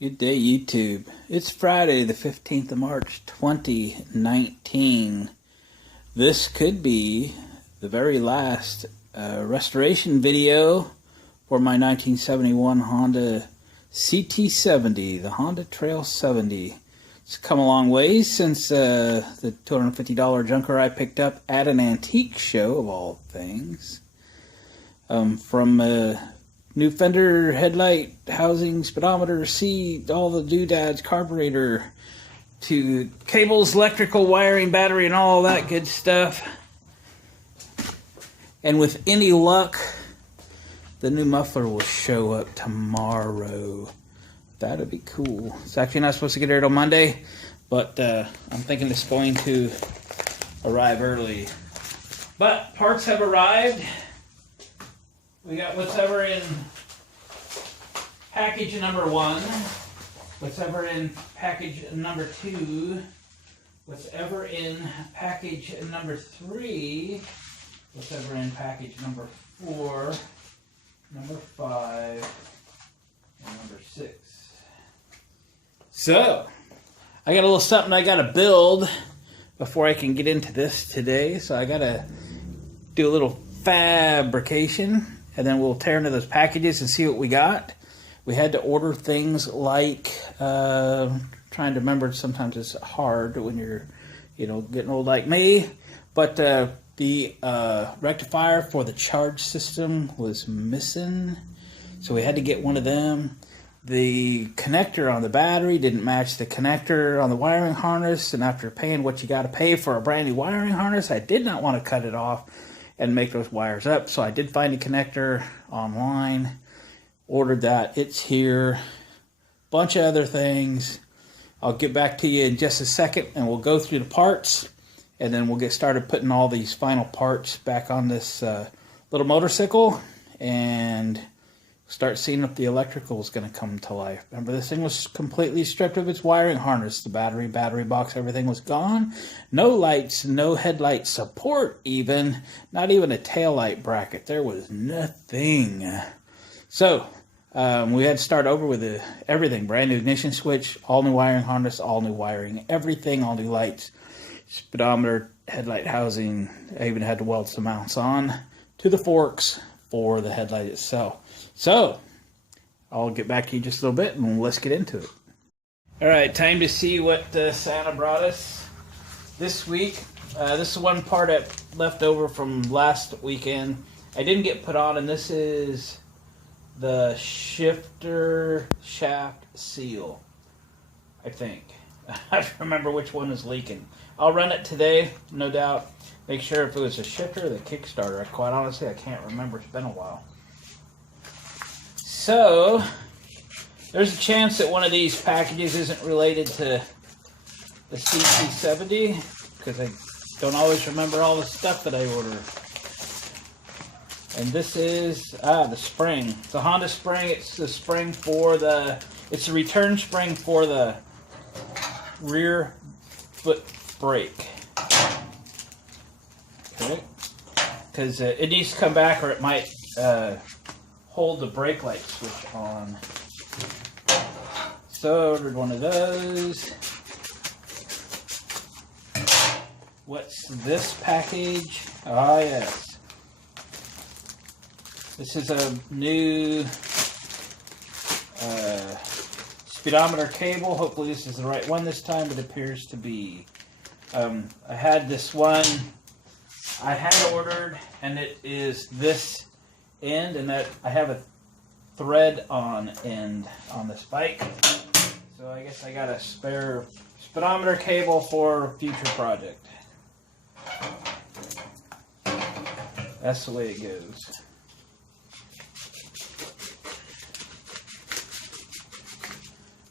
Good day, YouTube. It's Friday, the 15th of March, 2019. This could be the very last restoration video for my 1971 Honda CT70, the Honda Trail 70. It's come a long ways since the $250 junker I picked up at an antique show, of all things. From new fender, headlight, housing, speedometer, seat, all the doodads, carburetor, to cables, electrical, wiring, battery, and all that good stuff. And with any luck, the new muffler will show up tomorrow. That'd be cool. It's actually not supposed to get here till Monday, but I'm thinking it's going to arrive early. But parts have arrived. We got whatever in package number 1, whatever in package number 2, whatever in package number 3, whatever in package number 4, number 5, and number 6. So, I got a little something I gotta build before I can get into this today. So I gotta do a little fabrication. And then we'll tear into those packages and see what we got. We had to order things like, trying to remember, sometimes it's hard when you're, getting old like me. But the rectifier for the charge system was missing. So we had to get one of them. The connector on the battery didn't match the connector on the wiring harness. And after paying what you got to pay for a brand new wiring harness, I did not want to cut it off and make those wires up. So I did find a connector online, ordered that, it's here, bunch of other things. I'll get back to you in just a second and we'll go through the parts and then we'll get started putting all these final parts back on this little motorcycle and start seeing if the electrical is going to come to life. Remember, this thing was completely stripped of its wiring harness. The battery box, everything was gone. No lights, no headlight support even. Not even a tail light bracket. There was nothing. So, we had to start over with everything. Brand new ignition switch, all new wiring harness, all new wiring, everything, all new lights. Speedometer, headlight housing. I even had to weld some mounts on to the forks for the headlight itself. So, I'll get back to you just a little bit and let's get into it. Alright, time to see what Santa brought us this week. This is one part that left over from last weekend. I didn't get put on, and this is the shifter shaft seal, I think. I don't remember which one is leaking. I'll run it today, no doubt. Make sure if it was a shifter or the Kickstarter. Quite honestly, I can't remember. It's been a while. So, there's a chance that one of these packages isn't related to the CT70 because I don't always remember all the stuff that I order. And this is, the spring. It's a Honda spring. It's the spring for it's the return spring for the rear foot brake. Okay. Because it needs to come back or it might hold the brake light switch on. So I ordered one of those. What's this package? Ah, yes. This is a new speedometer cable. Hopefully this is the right one this time. It appears to be. I had this one I had ordered, and it is this end, and that I have a thread on end on this bike. So I guess I got a spare speedometer cable for a future project. That's the way it goes.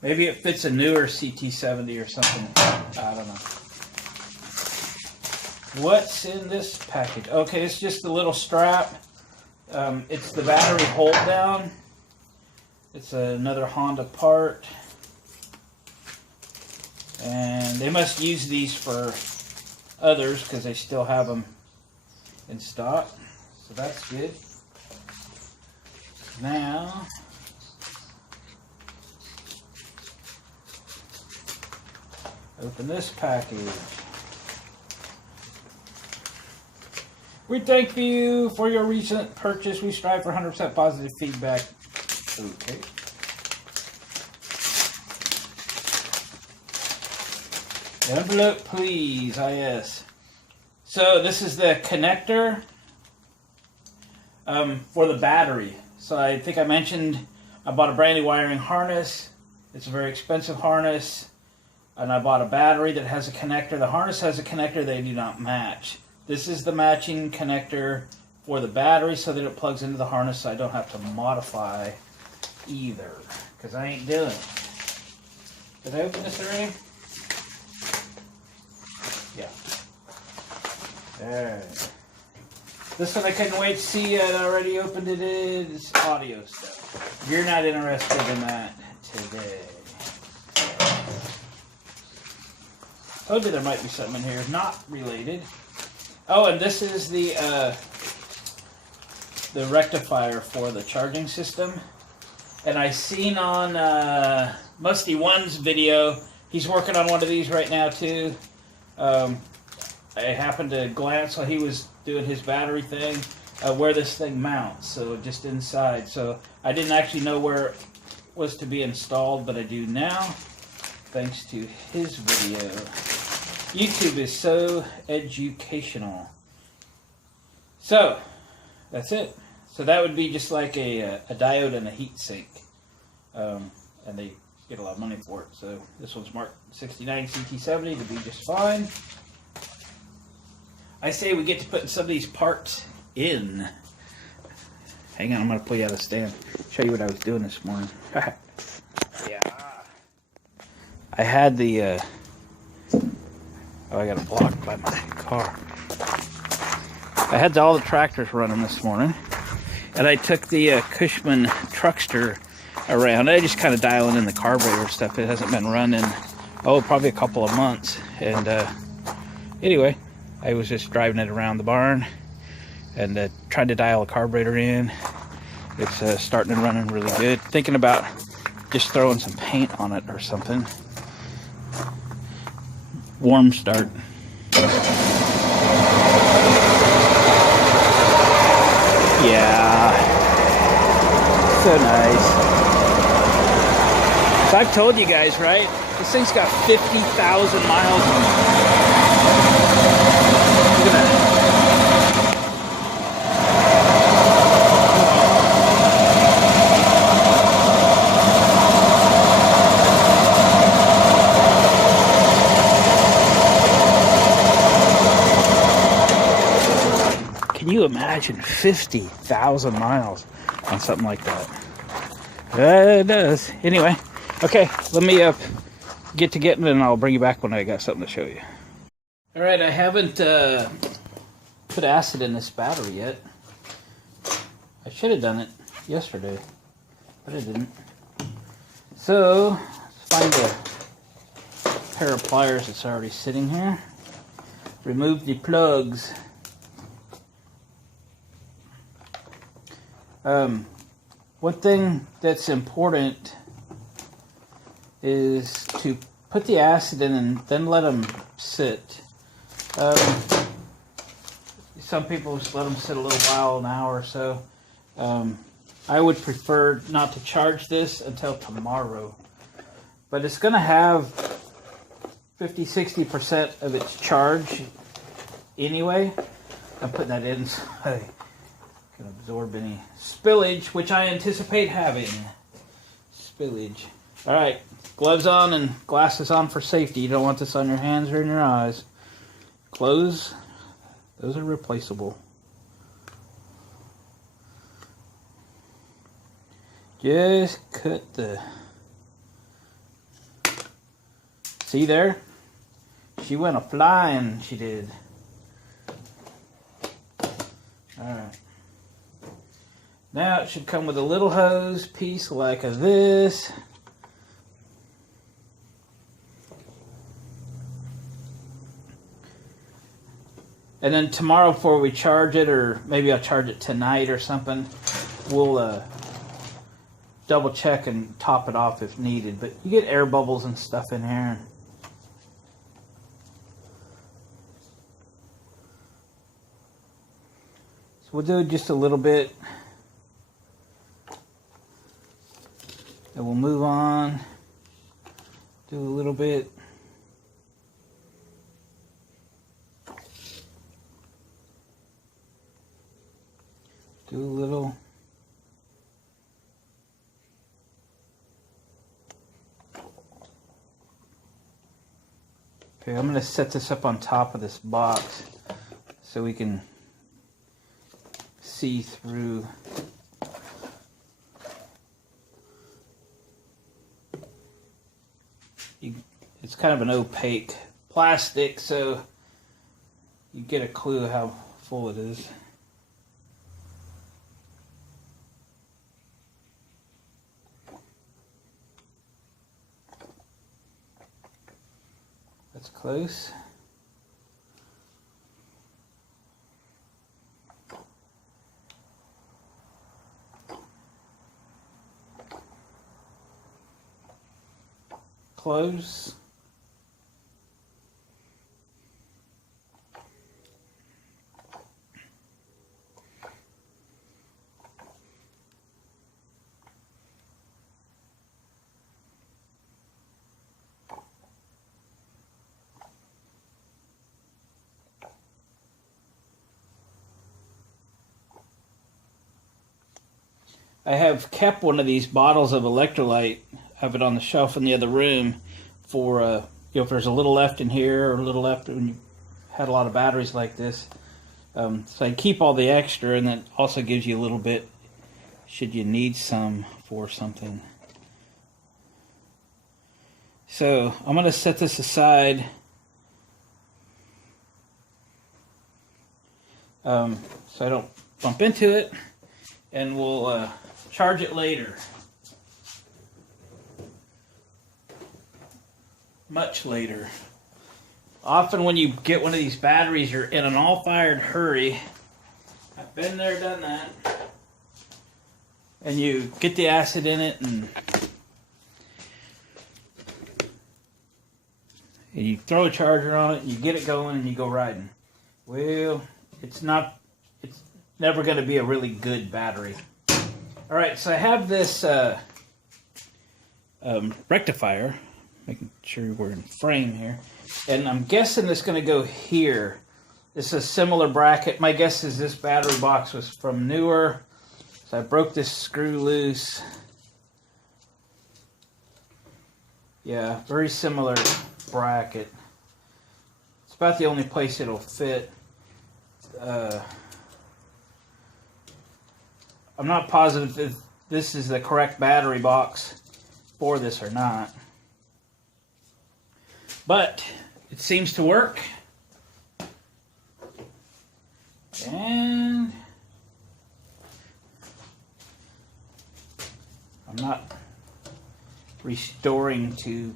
Maybe it fits a newer CT70 or something. I don't know. What's in this package? Okay, it's just a little strap. It's the battery hold down. It's another Honda part. And they must use these for others because they still have them in stock. So that's good. Now, Open this package. We thank you for your recent purchase. We strive for 100% positive feedback. Okay. Envelope, please. Yes. So this is the connector for the battery. So I think I mentioned I bought a brand new wiring harness. It's a very expensive harness. And I bought a battery that has a connector. The harness has a connector. They do not match. This is the matching connector for the battery so that it plugs into the harness so I don't have to modify either. Because I ain't doing it. Did I open this already? Yeah. Alright. This one I couldn't wait to see. I already opened it. It's audio stuff. You're not interested in that today. Told you there might be something in here not related. Oh, and this is the rectifier for the charging system. And I seen on Musty One's video, he's working on one of these right now too. I happened to glance while he was doing his battery thing where this thing mounts, so just inside. So I didn't actually know where it was to be installed, but I do now, thanks to his video. YouTube is so educational. So, that's it. So that would be just like a diode and a heat sink. And they get a lot of money for it. So this one's marked 69 CT70 to be just fine. I say we get to put some of these parts in. Hang on, I'm going to pull you out of the stand. Show you what I was doing this morning. Yeah. I had the... Oh, I got it blocked by my car. I had all the tractors running this morning, and I took the Cushman Truckster around. I just kind of dialing in the carburetor stuff. It hasn't been running, probably a couple of months. And anyway, I was just driving it around the barn and trying to dial a carburetor in. It's starting and running really good. Thinking about just throwing some paint on it or something. Warm start. Yeah. So nice. So I've told you guys, right? This thing's got 50,000 miles on it. Look at that. Can you imagine 50,000 miles on something like that? It does. Anyway, okay, let me get to getting it and I'll bring you back when I got something to show you. Alright, I haven't put acid in this battery yet. I should have done it yesterday, but I didn't. So, let's find a pair of pliers that's already sitting here. Remove the plugs. One thing that's important is to put the acid in and then let them sit. Some people just let them sit a little while, an hour or so. I would prefer not to charge this until tomorrow. But it's going to have 50-60% of its charge anyway. I'm putting that in so I can absorb any spillage, which I anticipate having. Spillage. Alright, gloves on and glasses on for safety. You don't want this on your hands or in your eyes. Clothes, those are replaceable. Just cut the... See there? She went a-flying, she did. Alright. Now it should come with a little hose piece like this. And then tomorrow before we charge it, or maybe I'll charge it tonight or something, we'll double check and top it off if needed. But you get air bubbles and stuff in here. So we'll do just a little bit. And we'll move on. Do a little bit. Do a little. Okay, I'm going to set this up on top of this box so we can see through. It's kind of an opaque plastic, so you get a clue how full it is. That's close. Close. I have kept one of these bottles of electrolyte. I have it on the shelf in the other room for, you know, if there's a little left in here or a little left when you had a lot of batteries like this. So I keep all the extra, and that also gives you a little bit should you need some for something. So I'm going to set this aside. So I don't bump into it, and we'll charge it later. Much later. Often when you get one of these batteries, you're in an all-fired hurry. I've been there, done that. And you get the acid in it, and you throw a charger on it, and you get it going, and you go riding. Well, it's never going to be a really good battery. All right, so I have this rectifier, making sure we're in frame here, and I'm guessing it's going to go here. This is a similar bracket. My guess is this battery box was from newer, so I broke this screw loose. Yeah, very similar bracket. It's about the only place it'll fit. I'm not positive if this is the correct battery box for this or not, but it seems to work. And I'm not restoring to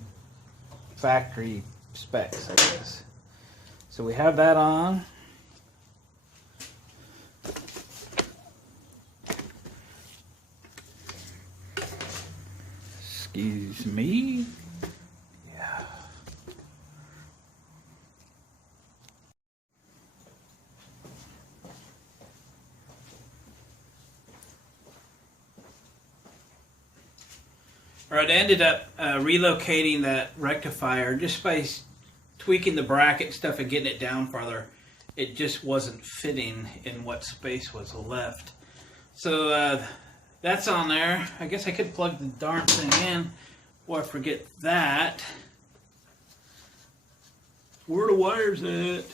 factory specs, I guess. So we have that on. Excuse me. Yeah. All right, I ended up relocating that rectifier just by tweaking the bracket stuff and getting it down farther. It just wasn't fitting in what space was left. So that's on there. I guess I could plug the darn thing in before I forget that. Where the wires at?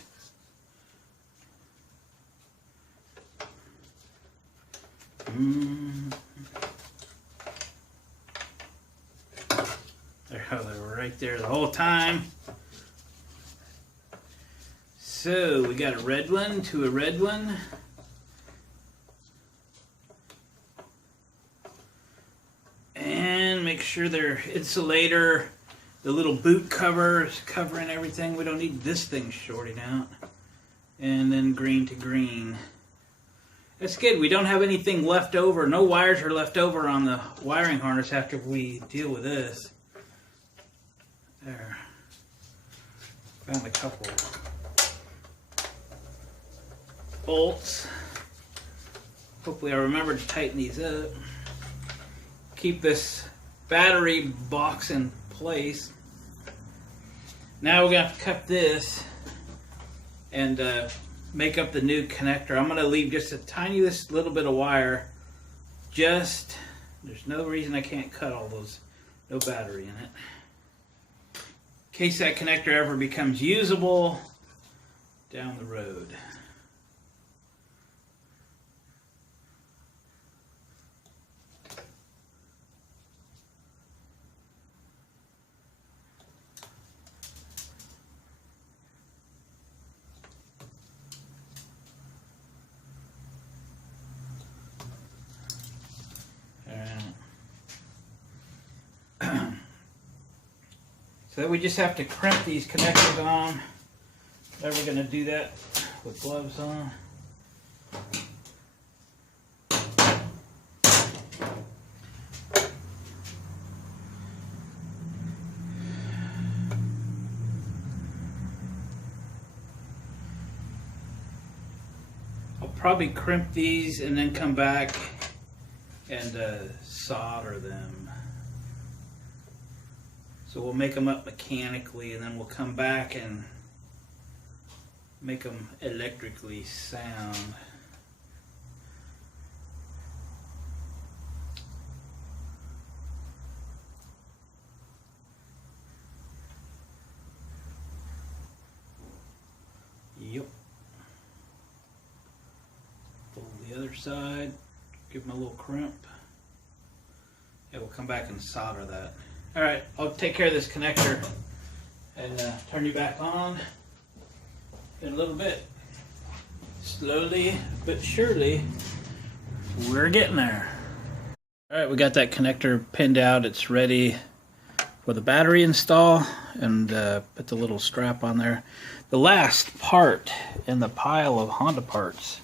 They were right there the whole time. So we got a red one to a red one. And make sure their insulator, the little boot cover is covering everything. We don't need this thing shorting out. And then green to green. That's good. We don't have anything left over. No wires are left over on the wiring harness after we deal with this. There. Found a couple bolts. Hopefully I remember to tighten these up. Keep this battery box in place. Now we're gonna have to cut this and make up the new connector. I'm gonna leave just a tiny little bit of wire. There's no reason I can't cut all those. No battery in it. In case that connector ever becomes usable down the road. So we just have to crimp these connectors on. Never gonna do that with gloves on. I'll probably crimp these and then come back and solder them. So we'll make them up mechanically and then we'll come back and make them electrically sound. Yep. Fold the other side, give them a little crimp. Yeah, we'll come back and solder that. Alright, I'll take care of this connector and turn you back on in a little bit. Slowly but surely, we're getting there. Alright, we got that connector pinned out. It's ready for the battery install and put the little strap on there. The last part in the pile of Honda parts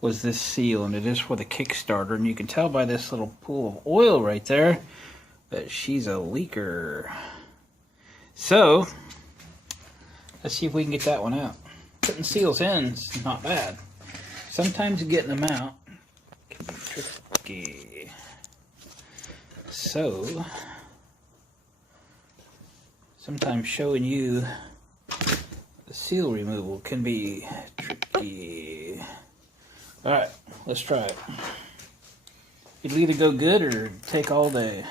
was this seal, and it is for the Kickstarter, and you can tell by this little pool of oil right there that she's a leaker. So let's see if we can get that one out. Putting seals in is not bad. Sometimes getting them out can be tricky. So sometimes showing you the seal removal can be tricky. Alright, let's try it. It'll either go good or take all day.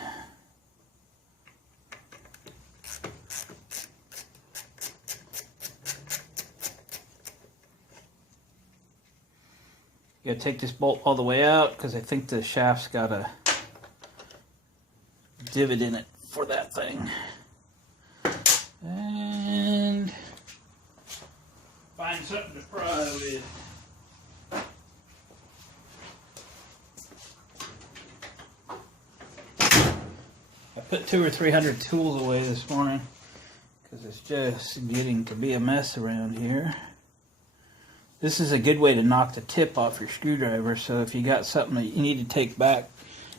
You gotta take this bolt all the way out because I think the shaft's got a divot in it for that thing. And find something to pry with. I put 200 or 300 tools away this morning because it's just getting to be a mess around here. This is a good way to knock the tip off your screwdriver, so if you got something that you need to take back,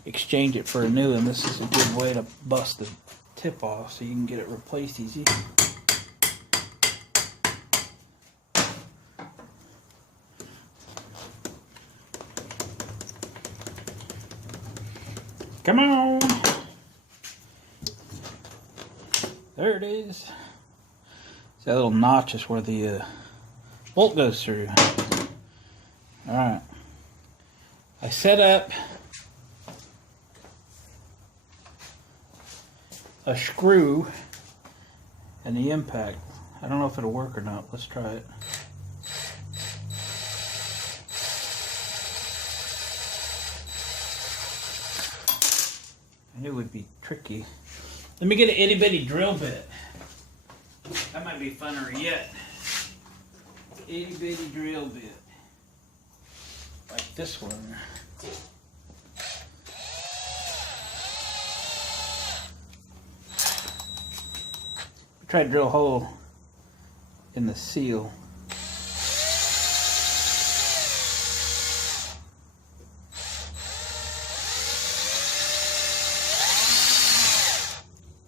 exchange it for a new one. This is a good way to bust the tip off so you can get it replaced easy. Come on! There it is. That little notch is where the bolt goes through. Alright. I set up a screw and the impact. I don't know if it'll work or not. Let's try it. I knew it would be tricky. Let me get an itty bitty drill bit. That might be funner yet. Itty bitty drill bit. Like this one. Try to drill a hole in the seal.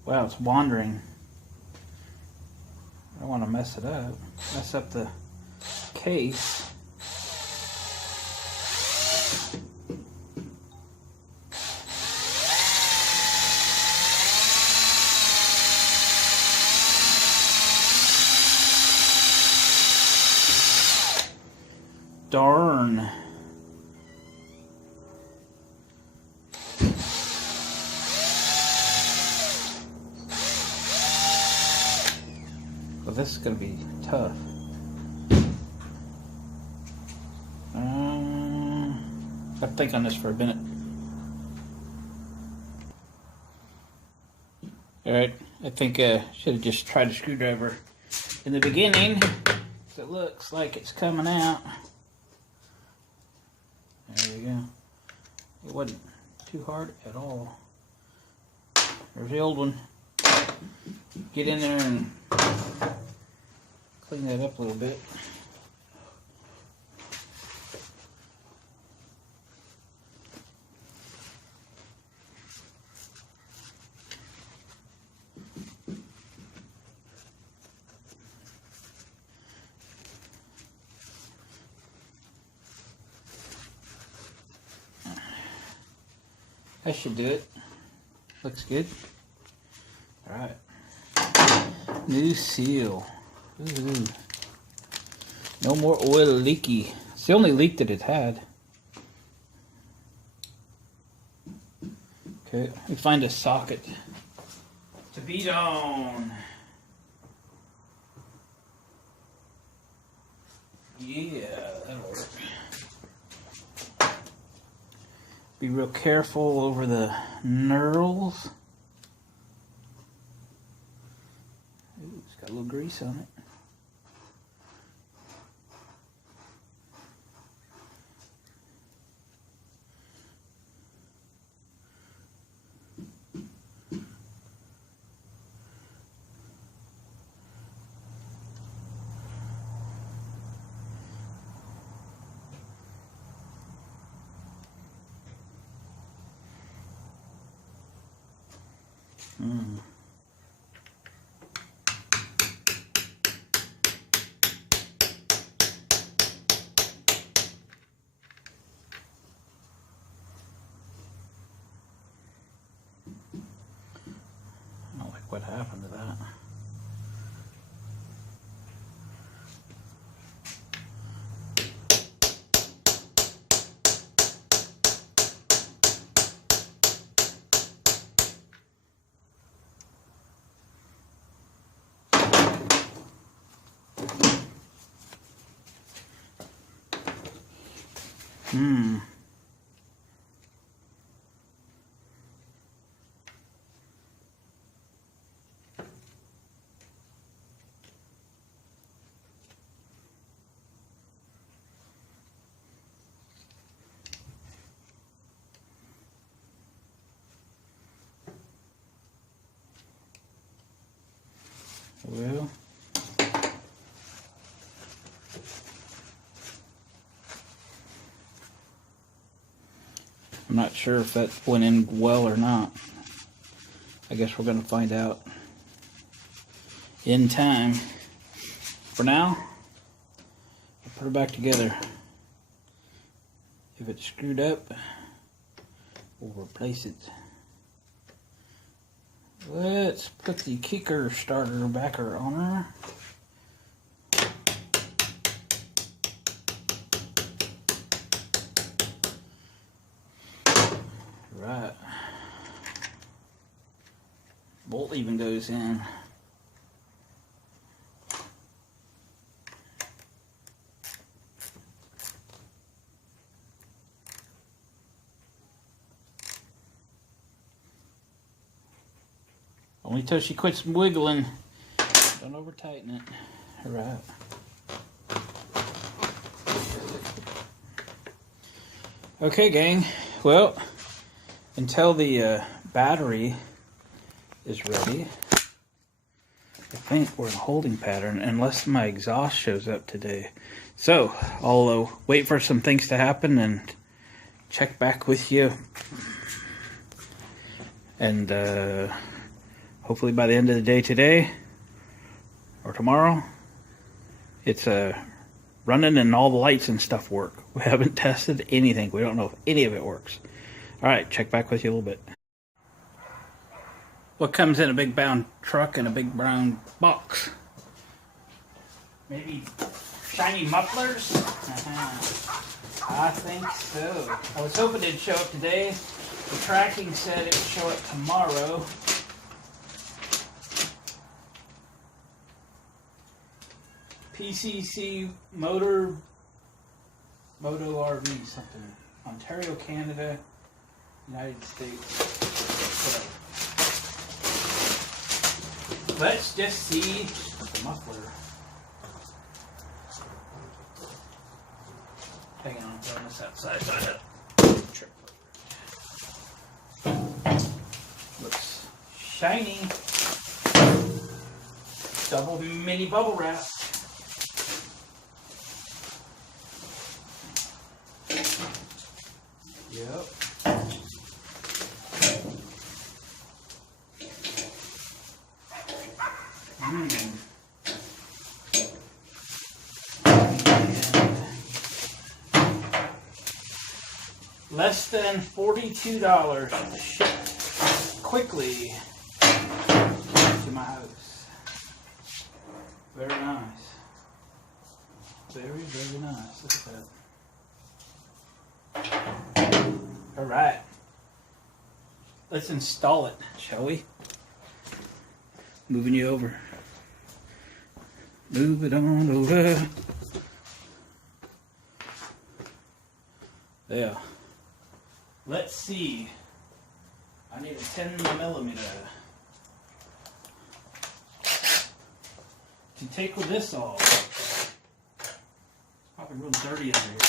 Wow, it's wandering. I don't want to mess it up. Mess up the case. Darn. Well, this is going to be tough. I'll think on this for a minute. Alright, I think I should have just tried a screwdriver in the beginning, so it looks like it's coming out. There you go. It wasn't too hard at all. There's the old one. Get in there and clean that up a little bit. I should do it. Looks good. Alright. New seal. Ooh. No more oil leaky. It's the only leak that it had. Okay, let me find a socket to beat on. Yeah, that'll work. Be real careful over the knurls. Ooh, it's got a little grease on it. I don't like what happened to that. Well, I'm not sure if that went in well or not. I guess we're going to find out in time. For now, I'll put it back together. If it's screwed up, we'll replace it. Let's put the kicker starter backer on her. Right. Bolt even goes in. Only till she quits wiggling. Don't over tighten it. All right. Okay, gang. Well, until the battery is ready, I think we're in a holding pattern unless my exhaust shows up today. So I'll wait for some things to happen and check back with you. And hopefully by the end of the day today or tomorrow, it's running and all the lights and stuff work. We haven't tested anything. We don't know if any of it works. All right, check back with you a little bit. What comes in a big brown truck and a big brown box? Maybe Shiny mufflers? I think so. I was hoping it'd show up today. The tracking said it would show up tomorrow. PCC Moto RV something. Ontario, Canada, United States. So, let's just see the muffler. Hang on, I'm throwing this outside so I don't trip over it. Looks shiny. Double mini bubble wrap. Yep. Less than $42 shipped quickly to my house. Very nice. Very, very nice. Look at that. Alright. Let's install it, shall we? Moving you over. Move it on over. There. Let's see. I need a 10mm to take with this off. It's probably real dirty under here.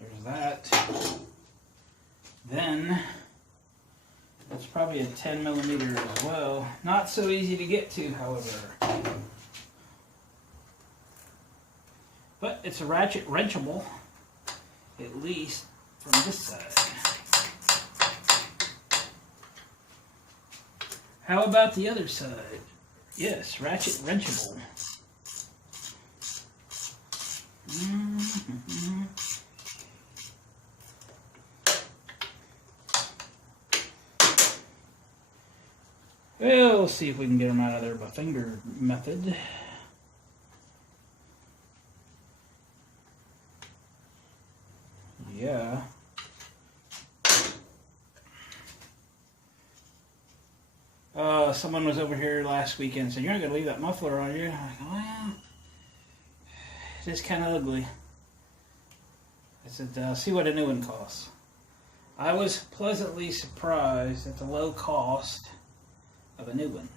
There's that. Then that's probably a 10mm as well. Not so easy to get to, however. But it's a ratchet wrenchable, at least from this side. How about the other side? Yes, ratchet wrenchable. Well, we'll see if we can get them out of there by finger method. Yeah. Someone was over here last weekend and said, "You're not going to leave that muffler on here." I'm like, "Well, it is kind of ugly." I said, "See what a new one costs." I was pleasantly surprised at the low cost of a new one.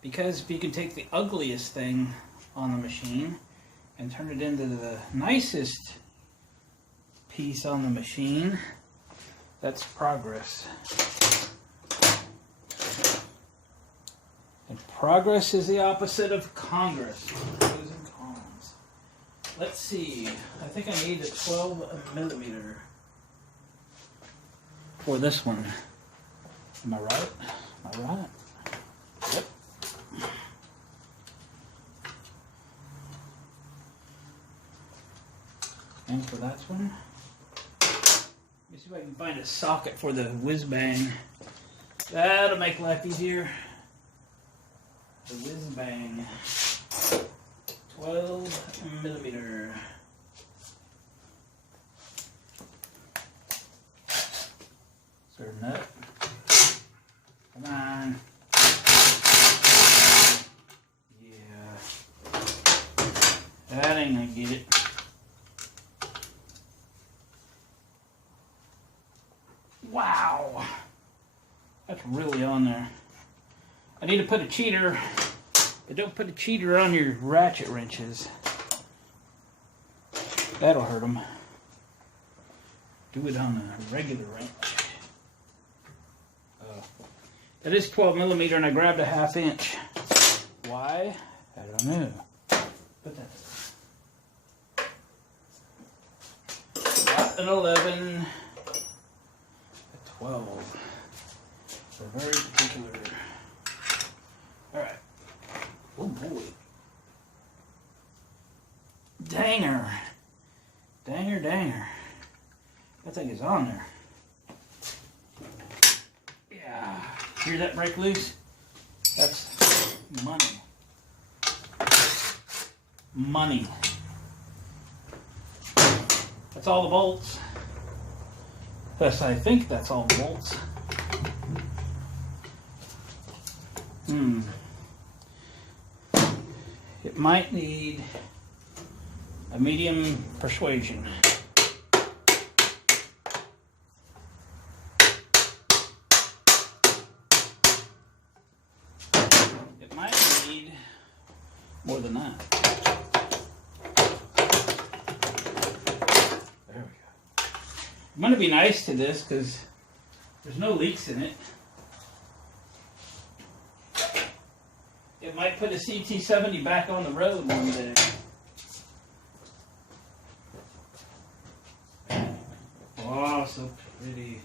Because if you can take the ugliest thing on the machine and turn it into the nicest piece on the machine, that's progress. And progress is the opposite of Congress. Pros and cons. Let's see. I think I need a 12mm for this one. Am I right? Am I right? Yep. And for that one, let me see if I can find a socket for the whiz bang. That'll make life easier. The whiz bang, 12mm. Is there a nut? Come on. Yeah. That ain't gonna get it. Wow. That's really on there. I need to put a cheater. But don't put a cheater on your ratchet wrenches. That'll hurt them. Do it on a regular wrench. That is 12mm and I grabbed a 1/2 inch. Why? I don't know. Put that there. Not an 11. A 12. They're very particular. Alright. Oh boy. Danger. Danger, danger. That thing is on there. Yeah. Hear that break loose? That's money. Money. That's all the bolts. Yes, I think that's all the bolts. It might need a medium persuasion. It might need more than that. There we go. I'm going to be nice to this because there's no leaks in it. It might put a CT70 back on the road one day. Oh, so pretty.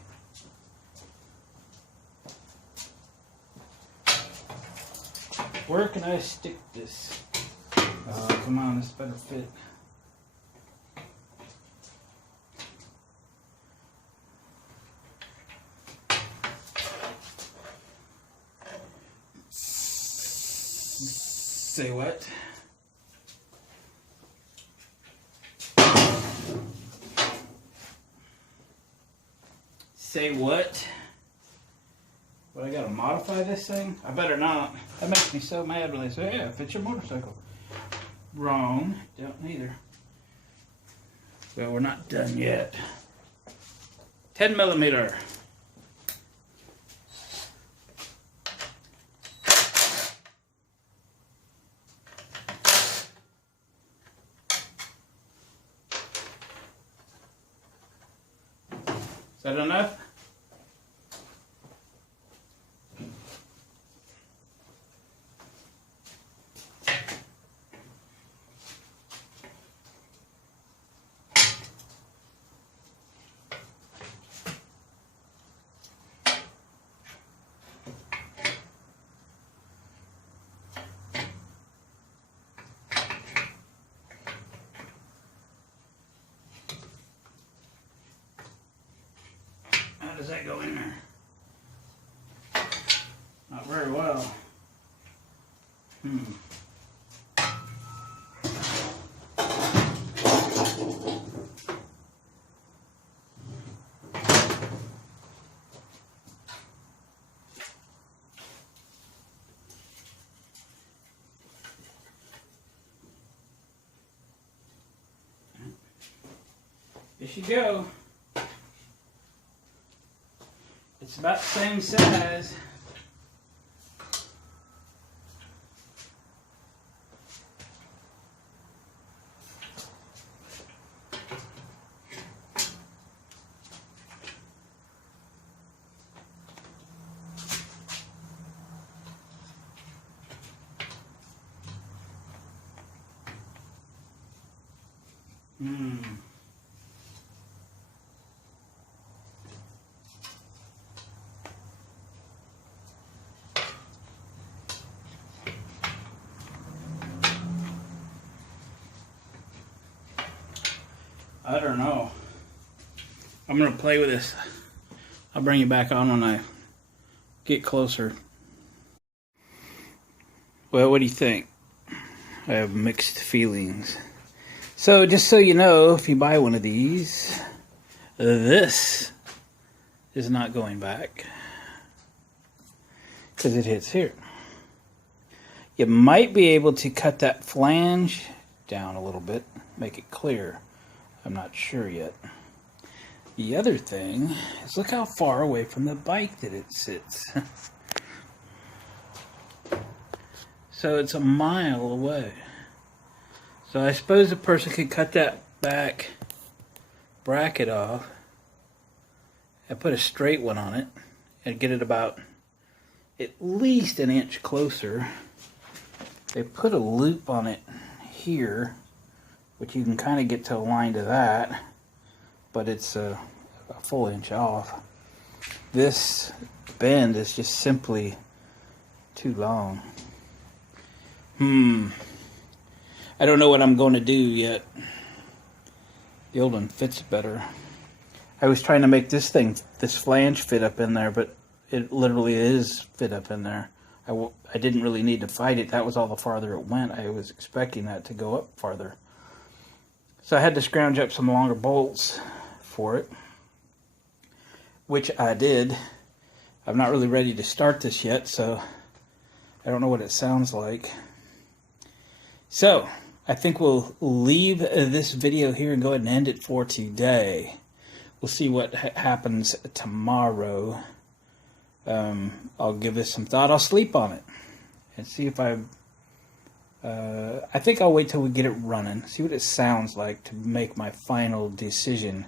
Where can I stick this? Oh, come on, this better fit. Say what? Say what? But I gotta modify this thing? I better not. That makes me so mad when they say, yeah, if it's your motorcycle. Wrong. Don't neither. Well, we're not done yet. 10 millimeter. Is that enough? How does that go in there? Not very well. Here you go. It's about the same size. I don't know. I'm gonna play with this. I'll bring you back on when I get closer. Well, what do you think? I have mixed feelings. So just so you know, if you buy one of these, this is not going back because it hits here. You might be able to cut that flange down a little bit, make it clear. I'm not sure yet. The other thing is look how far away from the bike that it sits. So it's a mile away. So I suppose a person could cut that back bracket off and put a straight one on it and get it about at least an inch closer. They put a loop on it here, which you can kind of get to align to that, but it's a full inch off. This bend is just simply too long. I don't know what I'm going to do yet. The old one fits better. I was trying to make this flange fit up in there, but it literally is fit up in there. I didn't really need to fight it. That was all the farther it went. I was expecting that to go up farther. So I had to scrounge up some longer bolts for it, which I did. I'm not really ready to start this yet, so I don't know what it sounds like. So I think we'll leave this video here and go ahead and end it for today. We'll see what happens tomorrow. I'll give this some thought. I'll sleep on it and see if I think I'll wait till we get it running, see what it sounds like to make my final decision.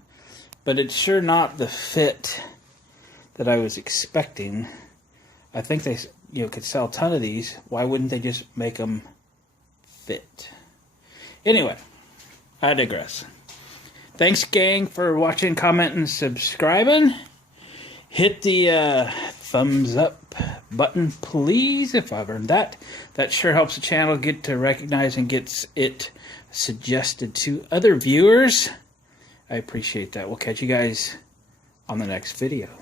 But it's sure not the fit that I was expecting. I think they could sell a ton of these. Why wouldn't they just make them fit? Anyway, I digress. Thanks, gang, for watching, commenting, subscribing. Hit the thumbs up button, please, if I've earned that. That sure helps the channel get to recognize and gets it suggested to other viewers. I appreciate that. We'll catch you guys on the next video.